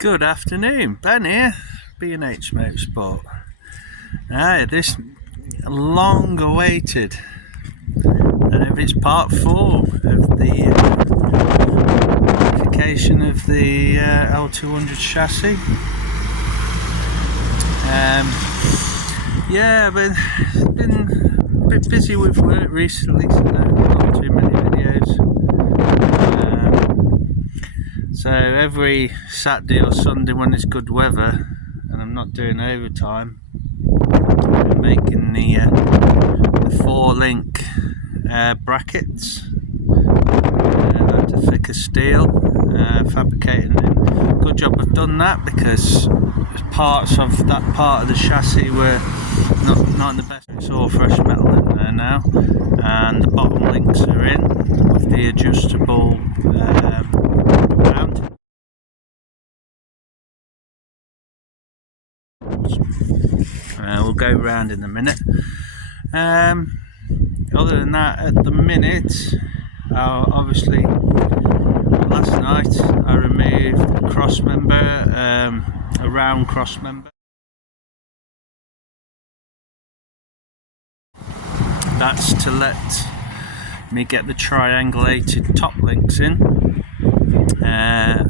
Good afternoon, Ben here, B&H Motorsport. This long-awaited, and it's part 4 of the modification of the L200 chassis. But been a bit busy with work recently, so not too many videos. So every Saturday or Sunday when it's good weather and I'm not doing overtime, I'm making the 4-link brackets out of thicker steel, fabricating them. Good job I've done that, because parts of that part of the chassis were not in the best. It's all fresh metal in there now, and the bottom links are in with the adjustable mount. We'll go round in a minute. Other than that, at the minute, obviously last night I removed a cross member, a round cross member. That's to let me get the triangulated top links in. That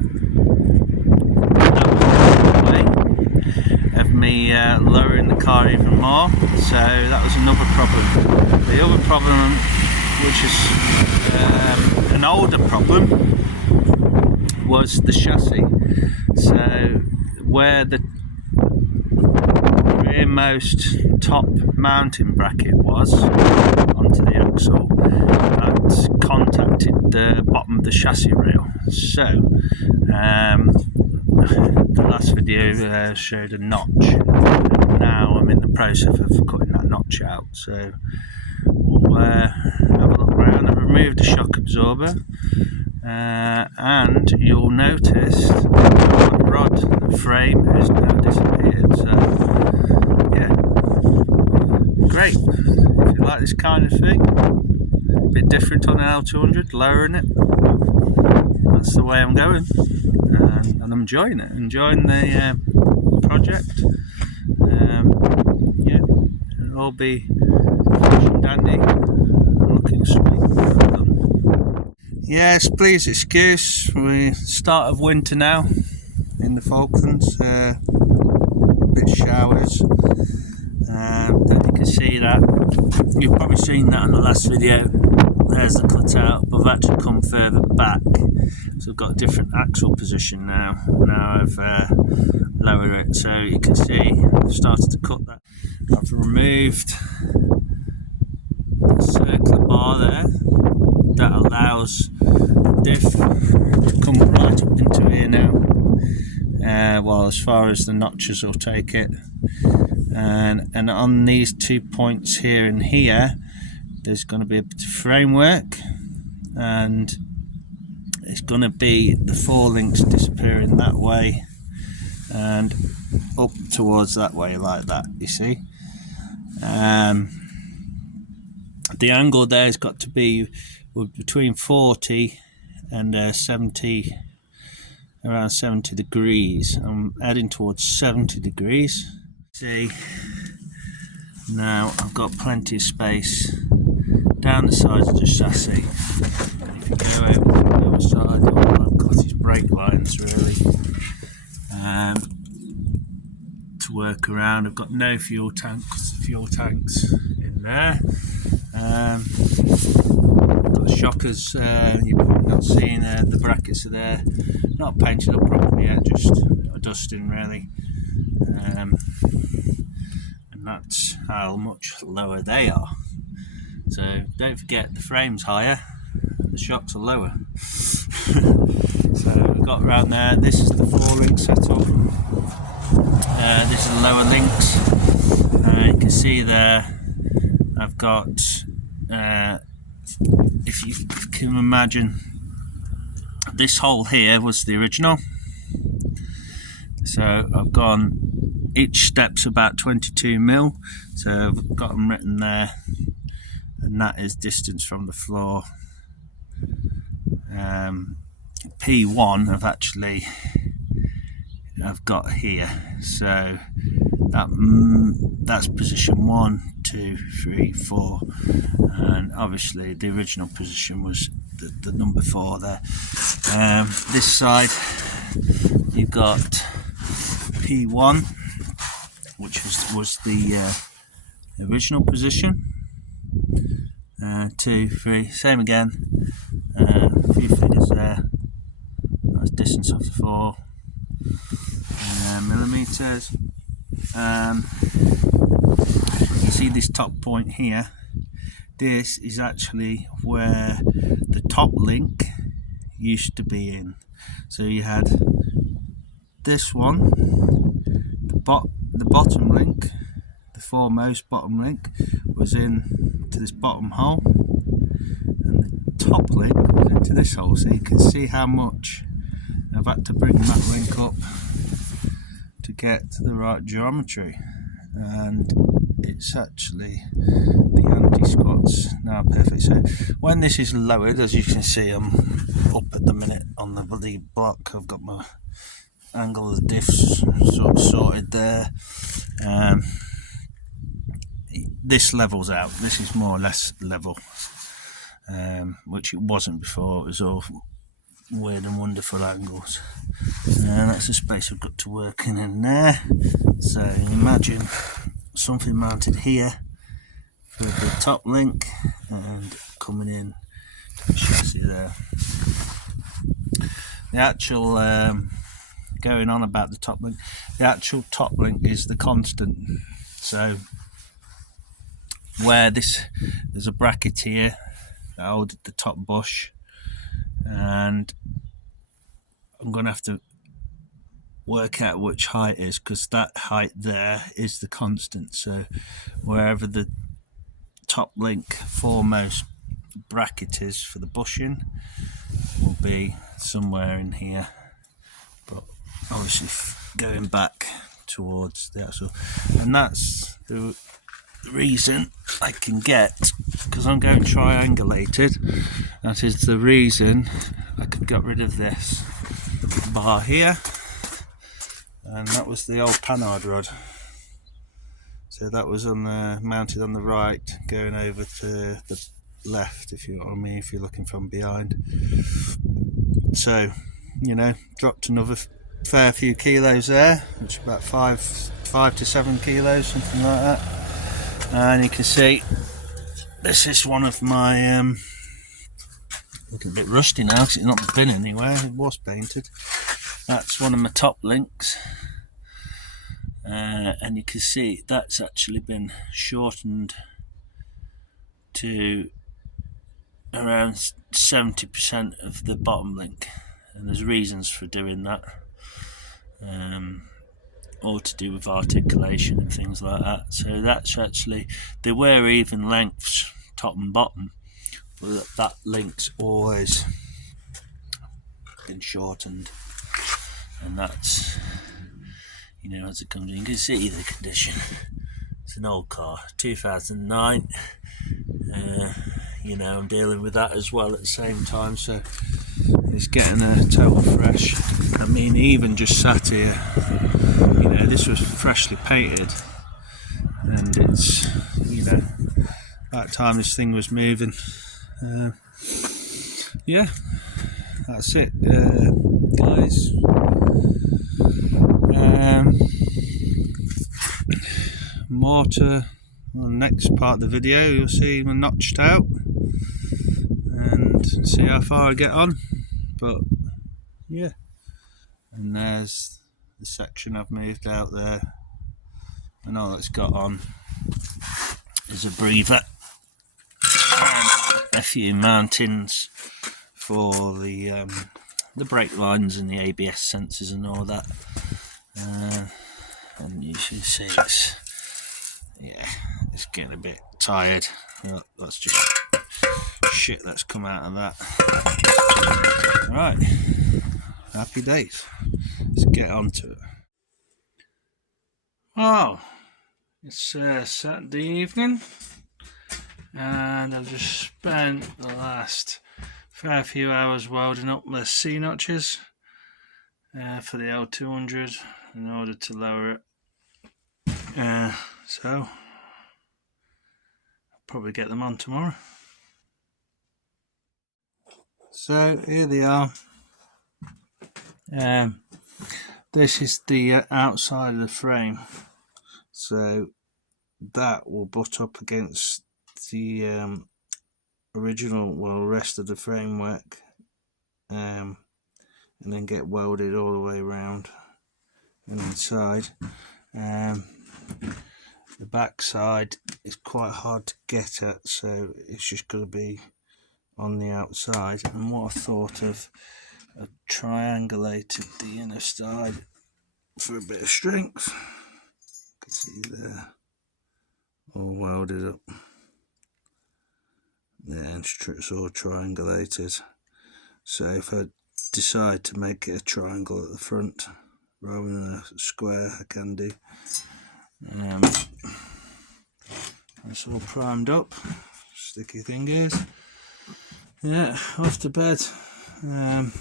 was way of me lowering the car even more, so that was another problem. The other problem, which is an older problem, was the chassis. So where the rearmost top mounting bracket was onto the axle, that contacted the bottom of the chassis rail. So the last video showed a notch. Now I'm in the process of cutting that notch out, so we'll have a look around. I've removed the shock absorber, and you'll notice the rod frame has now disappeared. So yeah, great. If you like this kind of thing, a bit different on an L200, lowering it, that's the way I'm going, and I'm enjoying it, enjoying the project. It'll all be fresh and dandy, looking sweet. Yes, please excuse, we start of winter now in the Falklands, bit showers. Don't you can see that. You've probably seen that in the last video. There's the cutout, but I've actually come further back, so I've got a different axle position now. Now I've lowered it, so you can see I've started to cut that. I've removed the circular bar there that allows the diff to come right up into here now. Well, as far as the notches will take it, and on these 2 points here and here, there's going to be a bit of framework, and it's going to be the 4 links disappearing that way and up towards that way, like that, you see. The angle there has got to be between 40 and 70, around 70 degrees. I'm heading towards 70 degrees. See, now I've got plenty of space down the sides of the chassis. If you go over to the other side, all I've got is brake lines really to work around. I've got no fuel tanks in there. Got shockers, you're probably not seeing the brackets are there, not painted up properly yet, just dusting really. And that's how much lower they are. So don't forget, the frame's higher, the shocks are lower. So we've got around there. This is the 4-link setup. This is the lower links. You can see there I've got, if you can imagine, this hole here was the original. So I've gone, each step's about 22mm, so I've got them written there, and that is distance from the floor. P1 I've actually I've got here. So that's position 1, 2, 3, 4, and obviously the original position was the number 4 there. This side you've got P1, which was the original position. 2, 3, same again. A few figures there. That's distance of the 4 millimeters. You see this top point here. This is actually where the top link used to be in. So you had this one, the bottom link, the foremost bottom link was in to this bottom hole, and the top link was into this hole. So you can see how much I've had to bring that link up to get to the right geometry, and it's actually the anti-squats now perfect. So when this is lowered, as you can see, I'm up at the minute on the bloody block. I've got my angle of the diffs sort of sorted there. This levels out. This is more or less level, which it wasn't before. It was all weird and wonderful angles, and that's the space I've got to work in there. So imagine something mounted here for the top link and coming in to the chassis there. The actual going on about the top link, the actual top link is the constant. So where there's a bracket here that holds the top bush, and I'm going to have to work out which height is, because that height there is the constant. So wherever the top link foremost bracket is for the bushing will be somewhere in here, but obviously going back towards the actual, and that's the reason I can get, because I'm going triangulated, that is the reason I could get rid of this bar here, and that was the old panhard rod. So that was on the mounted on the right, going over to the left, if you know what I mean, if you're looking from behind. So, you know, dropped another fair few kilos there, which is about 5 to 7 kilos, something like that. And you can see this is one of my looking a bit rusty now because it's not been anywhere. It was painted. That's one of my top links, and you can see that's actually been shortened to around 70% of the bottom link, and there's reasons for doing that, all to do with articulation and things like that. So that's actually, there were even lengths top and bottom, but that link's always been shortened, and that's, you know, as it comes in, you can see the condition. It's an old car, 2009. You know, I'm dealing with that as well at the same time, so it's getting a total fresh. I mean, even just sat here, you know, this was freshly painted, and it's, you know, that time this thing was moving. Yeah, that's it, guys. More to the next part of the video. You'll see them notched out and see how far I get on. But yeah, and there's the section I've moved out there, and all it's got on is a breather and a few mountings for the brake lines and the ABS sensors and all that. And you should see it's, yeah, it's getting a bit tired. Well, that's just shit that's come out of that. Right, happy days. Let's get on to it. Oh, it's Saturday evening, and I've just spent the last fair few hours welding up the C notches, for the L200 in order to lower it. So I'll probably get them on tomorrow. So here they are. This is the outside of the frame, so that will butt up against the original, rest of the framework, and then get welded all the way around and inside. The back side is quite hard to get at, so it's just going to be on the outside. And what I thought of, I triangulated the inner side for a bit of strength. You can see there, all welded up. Yeah, it's all triangulated. So if I decide to make it a triangle at the front rather than a square, I can do. That's all primed up. Sticky thing is, yeah, off to bed. And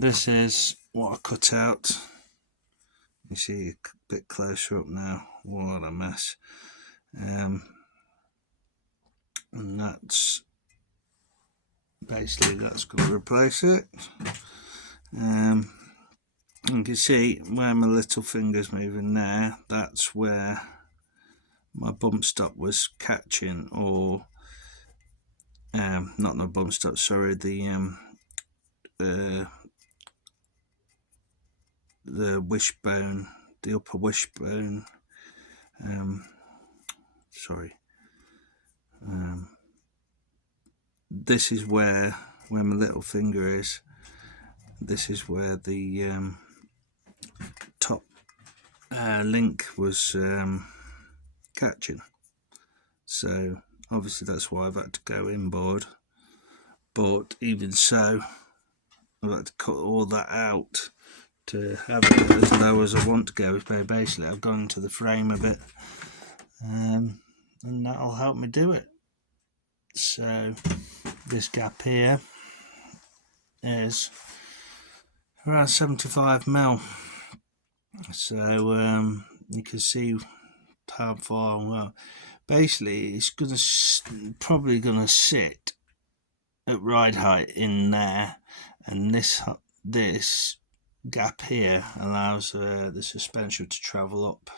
this is what I cut out. You see a bit closer up now. What a mess. And that's basically, that's going to replace it. You can see where my little finger's moving there, that's where my bump stop was catching, or not the bump stop, sorry, the wishbone, the upper wishbone, this is where my little finger is. This is where the top link was catching. So obviously that's why I've had to go inboard. But even so, I've had to cut all that out to have it as low as I want to go. So basically I've gone into the frame a bit, and that'll help me do it. So this gap here is around 75mm. So you can see how far. Basically it's probably gonna sit at ride height in there, and this gap here allows the suspension to travel up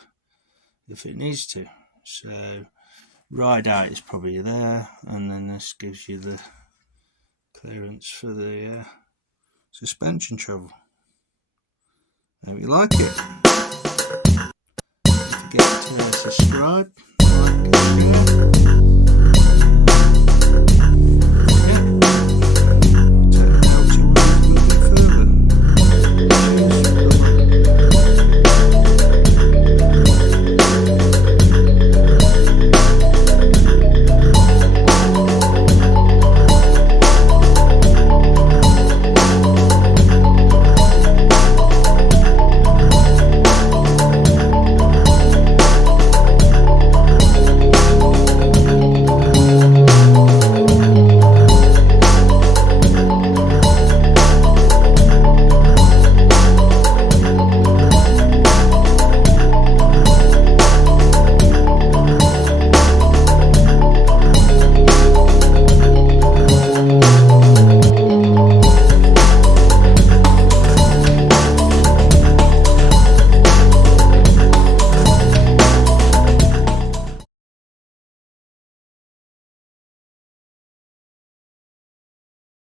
if it needs to. So ride height is probably there, and then this gives you the clearance for the suspension travel. Hope you like it. Don't forget to subscribe, like, and share.